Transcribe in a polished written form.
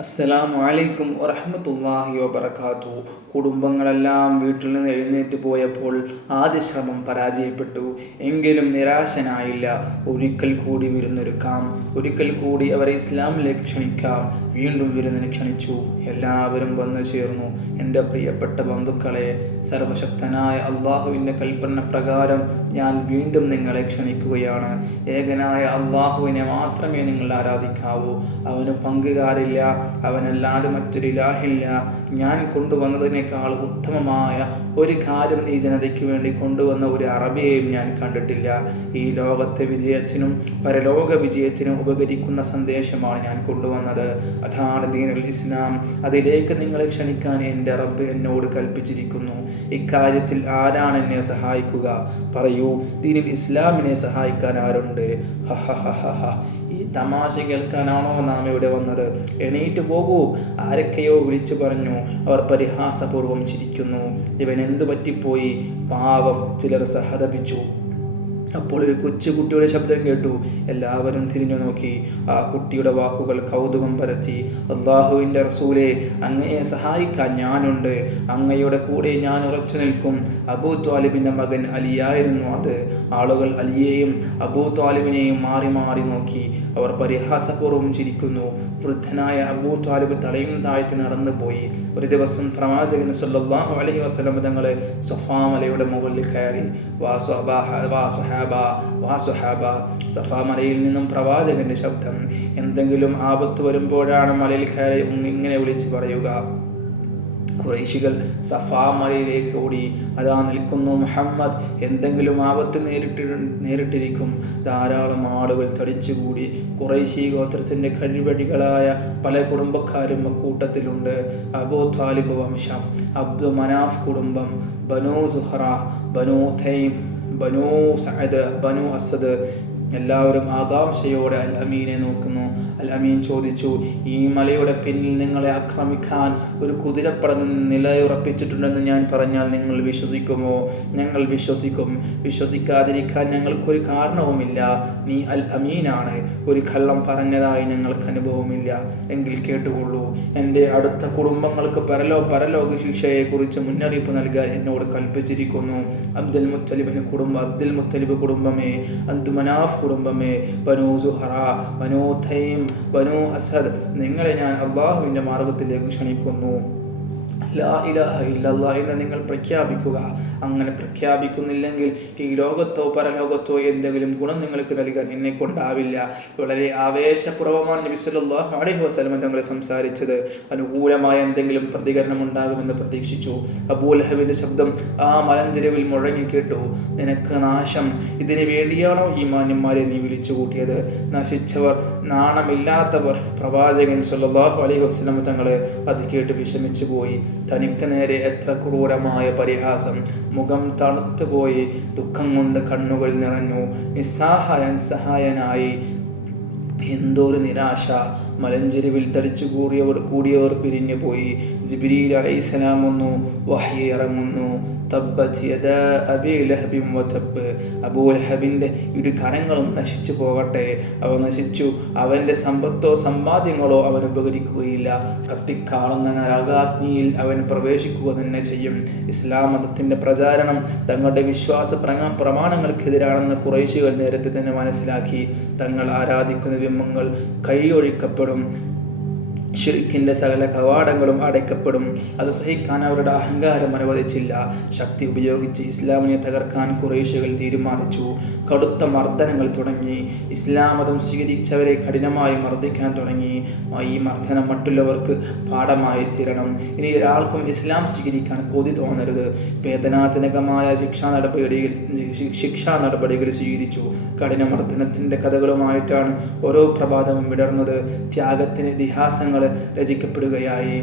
അസ്സലാമു അലൈക്കും വറഹ്മത്തുള്ളാഹി വബറകാതുഹു. കുടുംബങ്ങളെല്ലാം വീട്ടിൽ നിന്ന് എഴുന്നേറ്റ് പോയപ്പോൾ ആദ്യ ശ്രമം പരാജയപ്പെട്ടു. എങ്കിലും നിരാശനായില്ല. ഒരിക്കൽ കൂടി വിരുന്നൊരുക്കാം, ഒരിക്കൽ കൂടി അവരെ ഇസ്ലാമിലേക്ക് ക്ഷണിക്കാം. വീണ്ടും വിരുന്നിന് ക്ഷണിച്ചു. എല്ലാവരും വന്നു ചേർന്നു. എൻ്റെ പ്രിയപ്പെട്ട ബന്ധുക്കളെ, സർവശക്തനായ അള്ളാഹുവിൻ്റെ കൽപ്പന പ്രകാരം ഞാൻ വീണ്ടും നിങ്ങളെ ക്ഷണിക്കുകയാണ്. ഏകനായ അള്ളാഹുവിനെ മാത്രമേ നിങ്ങൾ ആരാധിക്കാവൂ. അവന് പങ്കുകാരില്ല, അവനല്ലാതെ മറ്റൊരു ഇലാഹില്ല. ഞാൻ കൊണ്ടുവന്നതിനേക്കാൾ ഉത്തമമായ ഒരു കാര്യം ഈ ജനതയ്ക്ക് വേണ്ടി കൊണ്ടുവന്ന ഒരു അറബിയെയും ഞാൻ കണ്ടിട്ടില്ല. ഈ ലോകത്തെ വിജയത്തിനും പരലോക വിജയത്തിനും ഉപകരിക്കുന്ന സന്ദേശമാണ് ഞാൻ കൊണ്ടുവന്നത്. അതാണ് ദീനുൽ ഇസ്ലാം. അതിലേക്ക് നിങ്ങളെ ക്ഷണിക്കാൻ എൻ്റെ റബ്ബ് എന്നോട് കൽപ്പിച്ചിരിക്കുന്നു. ഇക്കാര്യത്തിൽ ആരാണ് എന്നെ സഹായിക്കുക? പറയൂ, ദീനുൽ ഇസ്ലാമിനെ സഹായിക്കാൻ ആരുണ്ട്? ഈ തമാശ കേൾക്കാനാണോ നാം ഇവിടെ വന്നത്? എണീറ്റ് പോകൂ. ആരൊക്കെയോ വിളിച്ചു പറഞ്ഞു. അവർ പരിഹാസപൂർവ്വം ചിരിക്കുന്നു. ഇവൻ എന്തു പറ്റിപ്പോയി? പാവം, ചിലർ സഹതപിച്ചു. അപ്പോൾ ഒരു കൊച്ചുകുട്ടിയുടെ ശബ്ദം കേട്ടു. എല്ലാവരും തിരിഞ്ഞു നോക്കി. ആ കുട്ടിയുടെ വാക്കുകൾ കൗതുകം പരത്തി. അള്ളാഹുവിൻ്റെ റസൂലേ, അങ്ങയെ സഹായിക്കാൻ ഞാനുണ്ട്. അങ്ങയുടെ കൂടെ ഞാൻ ഉറച്ചു നിൽക്കും. അബൂ ത്വാലിബിൻ്റെ മകൻ അലിയായിരുന്നു അത്. ആളുകൾ അലിയെയും അബൂ ത്വാലിബിനെയും മാറി മാറി നോക്കി. അവർ പരിഹാസപൂർവ്വം ചിരിക്കുന്നു. വൃദ്ധനായ അബൂ ത്വാലിബ് തലയും താഴ്ത്തി നടന്നു പോയി. ഒരു ദിവസം പ്രവാചകൻ സല്ലല്ലാഹു അലൈഹി വസല്ലം തങ്ങൾ സഫാ മലയുടെ മുകളിൽ കയറി. സഫാ മലയിൽ നിന്നും പ്രവാചകന്റെ ശബ്ദം. എന്തെങ്കിലും ആപത്ത് വരുമ്പോഴാണ് മലയിൽ കയറി ഇങ്ങനെ വിളിച്ചു പറയുക. ഖുറൈശികൾ സഫാ മലയിലേക്ക് ഓടി. അതാ നിൽക്കുന്നു മുഹമ്മദ്. എന്തെങ്കിലും ആപത്ത് നേരിട്ടിരിക്കും. ധാരാളം ആളുകൾ തടിച്ചുകൂടി. ഖുറൈശി ഗോത്രത്തിൻ്റെ കഴിവടികളായ പല കുടുംബക്കാരും അക്കൂട്ടത്തിലുണ്ട്. അബൂ താലിബ് വംശം, അബ്ദു മനാഫ് കുടുംബം, ബനൂ സുഹറ, ബനൂ തൈം, ബനൂ സഅദ്, ബനൂ അസദ്. എല്ലാവരും ആകാംക്ഷയോടെ അൽ അമീനെ നോക്കുന്നു. അൽ അമീൻ ചോദിച്ചു, ഈ മലയുടെ പിന്നിൽ നിങ്ങളെ ആക്രമിക്കാൻ ഒരു കുതിരപ്പട നിലയുറപ്പിച്ചിട്ടുണ്ടെന്ന് ഞാൻ പറഞ്ഞാൽ നിങ്ങൾ വിശ്വസിക്കുമോ? ഞങ്ങൾ വിശ്വസിക്കും. വിശ്വസിക്കാതിരിക്കാൻ ഞങ്ങൾക്കൊരു കാരണവുമില്ല. നീ അൽ അമീനാണ്. ഒരു കള്ളം പറഞ്ഞതായി ഞങ്ങൾക്ക് അനുഭവമില്ല. എങ്കിൽ കേട്ടുകൊള്ളൂ. എൻ്റെ അടുത്ത കുടുംബങ്ങൾക്ക് പരലോക ശിക്ഷയെക്കുറിച്ച് മുന്നറിയിപ്പ് നൽകാൻ എന്നോട് കൽപ്പിച്ചിരിക്കുന്നു. അബ്ദുൽ മുത്തലിബ് കുടുംബമേ, അബ്ദു മനാഫ് കുടുംബമേ, ബനൂ സുഹറ, ബനൂ തൈം, ബനൂ അസദ്, നിങ്ങളെ ഞാൻ അള്ളാഹുവിൻ്റെ മാർഗത്തിലേക്ക് ക്ഷണിക്കുന്നു. ലാ ഇലാഹ ഇല്ലല്ലാഹ് എന്ന് നിങ്ങൾ പ്രഖ്യാപിക്കുക. അങ്ങനെ പ്രഖ്യാപിക്കുന്നില്ലെങ്കിൽ ഈ ലോകത്തോ പരലോകത്തോ എന്തെങ്കിലും ഗുണം നിങ്ങൾക്ക് നൽകാൻ എന്നെ കൊണ്ടാവില്ല. വളരെ ആവേശപൂർവ്വമാണ് നബി സല്ലല്ലാഹു അലൈഹി വസല്ലം തങ്ങൾ സംസാരിച്ചത്. അനുകൂലമായ എന്തെങ്കിലും പ്രതികരണം ഉണ്ടാകുമെന്ന് പ്രതീക്ഷിച്ചു. അബൂ ലഹബിൻ്റെ ശബ്ദം ആ മലഞ്ചെരുവിൽ മുഴങ്ങി കേട്ടു. നിനക്ക് നാശം! ഇതിനു വേണ്ടിയാണോ ഈ മാന്യന്മാരെ നീ വിളിച്ചു കൂട്ടിയത്? നശിച്ചവർ, നാണമില്ലാത്തവർ. പ്രവാചകൻ സല്ലല്ലാഹു അലൈഹി വസല്ലം തങ്ങൾ അത് കേട്ട് വിഷമിച്ചു പോയി. തനിക്ക് നേരെ എത്ര ക്രൂരമായ പരിഹാസം! മുഖം തണുത്തുപോയി. ദുഃഖം കൊണ്ട് കണ്ണുകൾ നിറഞ്ഞു. നിസ്സഹായനായി. എന്തോരു നിരാശ! മലഞ്ചെരുവിൽ തടിച്ചു കൂടിയവർ പിരിഞ്ഞു പോയി. ജിബ്രീൽ അലൈഹിസ്സലാം വന്നു. വഹ്യ് ഇറങ്ങുന്നു. തബ്ബത് യദാ അബീ ലഹബിൻ വതബ്ബ്. അബൂ ലഹബിൻ്റെ ഇരു കരങ്ങളും നശിച്ചു പോകട്ടെ. അവ നശിച്ചു. അവൻ്റെ സമ്പത്തോ സമ്പാദ്യങ്ങളോ അവന് ഉപകരിക്കുകയില്ല. കത്തിക്കാളുന്ന നരകാഗ്നിയിൽ അവൻ പ്രവേശിക്കുക തന്നെ ചെയ്യും. ഇസ്ലാം മതത്തിൻ്റെ പ്രചാരണം തങ്ങളുടെ വിശ്വാസ പ്രമാണങ്ങൾക്കെതിരാണെന്ന് ഖുറൈശികൾ നേരത്തെ തന്നെ മനസ്സിലാക്കി. തങ്ങൾ ആരാധിക്കുന്ന ബിംബങ്ങൾ കൈയൊഴിക്കപ്പെടും. ശിർക്കിൻ്റെ സകല കവാടങ്ങളും അടയ്ക്കപ്പെടും. അത് സഹിക്കാൻ അവരുടെ അഹങ്കാരം അനുവദിച്ചില്ല. ശക്തി ഉപയോഗിച്ച് ഇസ്ലാമിനെ തകർക്കാൻ ഖുറൈശികൾ തീരുമാനിച്ചു. കടുത്ത മർദ്ദനങ്ങൾ തുടങ്ങി. ഇസ്ലാം മതം സ്വീകരിച്ചവരെ കഠിനമായി മർദ്ദിക്കാൻ തുടങ്ങി. ഈ മർദ്ദനം മറ്റുള്ളവർക്ക് പാഠമായി തീരണം. ഇനി ഒരാൾക്കും ഇസ്ലാം സ്വീകരിക്കാൻ കൊതി തോന്നരുത്. വേദനാജനകമായ ശിക്ഷാ നടപടികൾ സ്വീകരിച്ചു. കഠിന മർദ്ദനത്തിൻ്റെ കഥകളുമായിട്ടാണ് ഓരോ പ്രഭാതവും വിടർന്നത്. ത്യാഗത്തിന് ഇതിഹാസങ്ങൾ രചിക്കപ്പെടുകയായി.